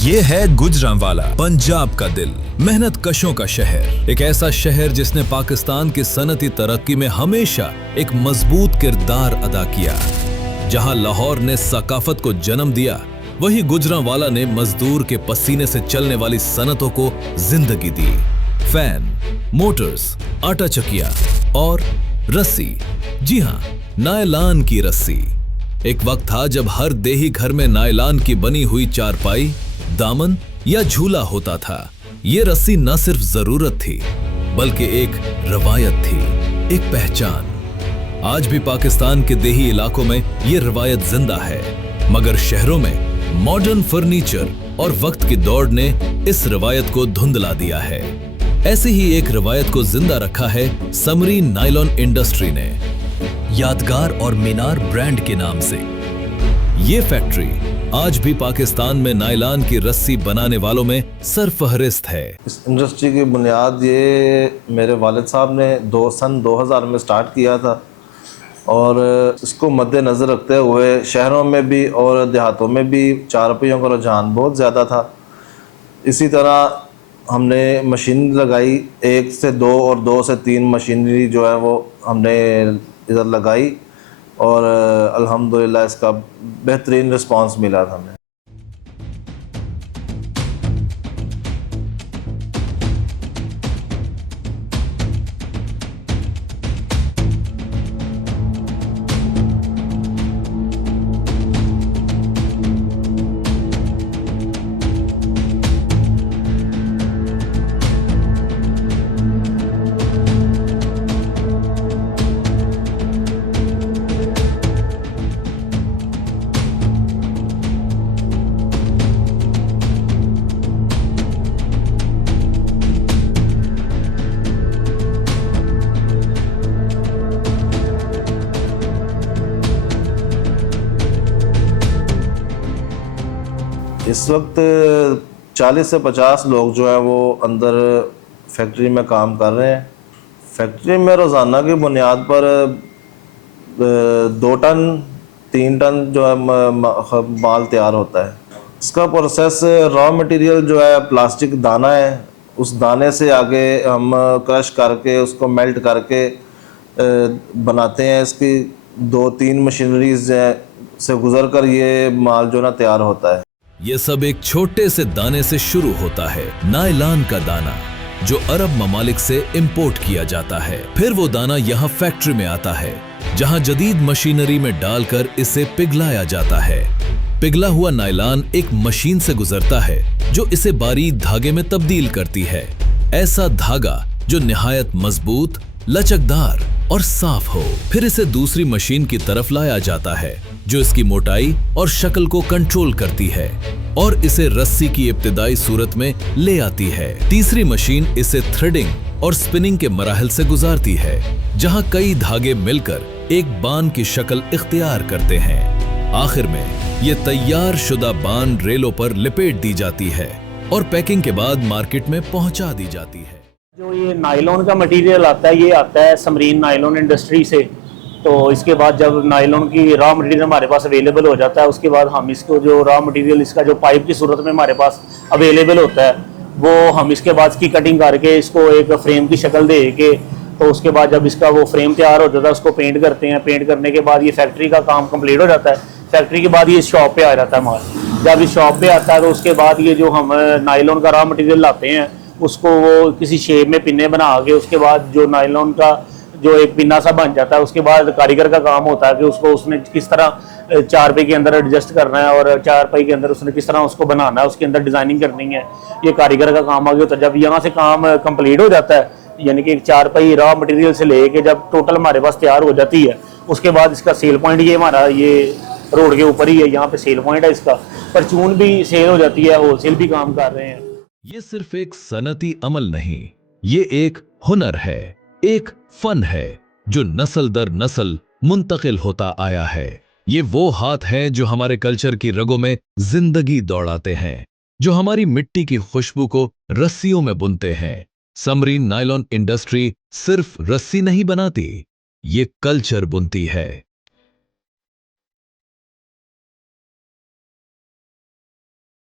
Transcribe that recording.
ये है गुजरांवाला, पंजाब का दिल, मेहनत कशों का शहर। एक ऐसा शहर जिसने पाकिस्तान की सनती तरक्की में हमेशा एक मजबूत किरदार अदा किया। जहां लाहौर ने सकाफत को जन्म दिया, वहीं गुजरांवाला ने मजदूर के पसीने से चलने वाली सनतों को जिंदगी दी। फैन, मोटर्स, आटा चक्किया और रस्सी, जी हाँ, नायलान की रस्सी। एक वक्त था जब हर देही घर में नायलान की बनी हुई चारपाई, दामन या झूला होता था। ये रस्सी न सिर्फ जरूरत थी, बल्कि एक रवायत थी, एक पहचान। आज भी पाकिस्तान के देही इलाकों में ये रवायत जिंदा है, मगर शहरों में मॉडर्न फर्नीचर और वक्त की दौड़ ने इस रवायत को धुंधला दिया है। ऐसी ही एक रवायत को जिंदा रखा है समरीन नायलॉन इंडस्ट्री ने, यादगार और मीनार ब्रांड के नाम से। ये फैक्ट्री आज भी पाकिस्तान में नायलान की रस्सी बनाने वालों में सरफहरिस्त है। इस इंडस्ट्री की बुनियाद ये मेरे वालिद साहब ने सन 2000 में स्टार्ट किया था, और इसको मद्देनज़र रखते हुए शहरों में भी और देहातों में भी चारपाइयों का रुझान बहुत ज़्यादा था। इसी तरह हमने मशीन लगाई, 1 से 2 और 2 से 3 मशीनरी जो है वो हमने इधर लगाई, और अल्हम्दुलिल्लाह इसका बेहतरीन रिस्पांस मिला था हमें। इस वक्त 40 से 50 लोग जो है वो अंदर फैक्ट्री में काम कर रहे हैं। फैक्ट्री में रोज़ाना की बुनियाद पर 2 टन 3 टन जो है माल तैयार होता है। इसका प्रोसेस, रॉ मटेरियल जो है प्लास्टिक दाना है, उस दाने से आगे हम क्रश करके उसको मेल्ट करके बनाते हैं। इसकी 2-3 मशीनरीज से गुजर कर ये माल जो ना तैयार होता है। ये सब एक छोटे से दाने से शुरू होता है, नायलान का दाना, जो अरब ममालिक से इंपोर्ट किया जाता है। फिर वो दाना यहाँ फैक्ट्री में आता है, जहाँ जदीद मशीनरी में डालकर इसे पिघलाया जाता है। पिघला हुआ नायलान एक मशीन से गुजरता है, जो इसे बारीक धागे में तब्दील करती है। ऐसा धागा जो निहायत मजबूत, लचकदार और साफ हो। फिर इसे दूसरी मशीन की तरफ लाया जाता है, जो इसकी मोटाई और शक्ल को कंट्रोल करती है और इसे रस्सी की इब्तिदाई सूरत में ले आती है। तीसरी मशीन इसे थ्रेडिंग और स्पिनिंग के मराहल से गुजारती है, जहां कई धागे मिलकर एक बान की शक्ल इख्तियार करते हैं। आखिर में ये तैयार शुदा बान रेलों पर लिपेट दी जाती है और पैकिंग के बाद मार्केट में पहुंचा दी जाती है। जो ये नायलॉन का मटेरियल आता है, ये आता है समरीन नायलॉन इंडस्ट्री से। तो इसके बाद जब नायलॉन की रॉ मटेरियल हमारे पास अवेलेबल हो जाता है, उसके बाद हम इसको जो रॉ मटेरियल इसका जो पाइप की सूरत में हमारे पास अवेलेबल होता है, वो हम इसके बाद इसकी कटिंग करके इसको एक फ्रेम की शक्ल दे के, तो उसके बाद जब इसका वो फ्रेम तैयार हो जाता है उसको पेंट करते हैं। पेंट करने के बाद ये फैक्ट्री का काम कंप्लीट हो जाता है। फैक्ट्री के बाद ये शॉप पे आ जाता है माल। जब इस शॉप पे आता है तो उसके बाद ये जो हम नायलॉन का रॉ मटेरियल लाते हैं, उसको वो किसी शेप में पिन्ने बना के, उसके बाद जो नायलॉन का जो एक पिन्ना सा बन जाता है, उसके बाद कारीगर का काम होता है कि उसको उसने किस तरह चारपाई के अंदर एडजस्ट करना है और चारपाई के अंदर उसने किस तरह उसको बनाना है, उसके अंदर डिज़ाइनिंग करनी है। ये कारीगर का काम आगे होता है। जब यहाँ से काम कंप्लीट हो जाता है, यानी कि एक चारपाई रॉ मटेरियल से लेके जब टोटल हमारे पास तैयार हो जाती है, उसके बाद इसका सेल पॉइंट, ये हमारा ये रोड के ऊपर ही है, यहाँ पे सेल पॉइंट है इसका। परचून भी सेल हो जाती है, होलसेल भी काम कर रहे हैं। ये सिर्फ एक सनती अमल नहीं, ये एक हुनर है, एक फन है जो नस्ल दर नस्ल मुंतकिल होता आया है। ये वो हाथ हैं जो हमारे कल्चर की रगों में जिंदगी दौड़ाते हैं, जो हमारी मिट्टी की खुशबू को रस्सियों में बुनते हैं। समरीन नायलॉन इंडस्ट्री सिर्फ रस्सी नहीं बनाती, ये कल्चर बुनती है।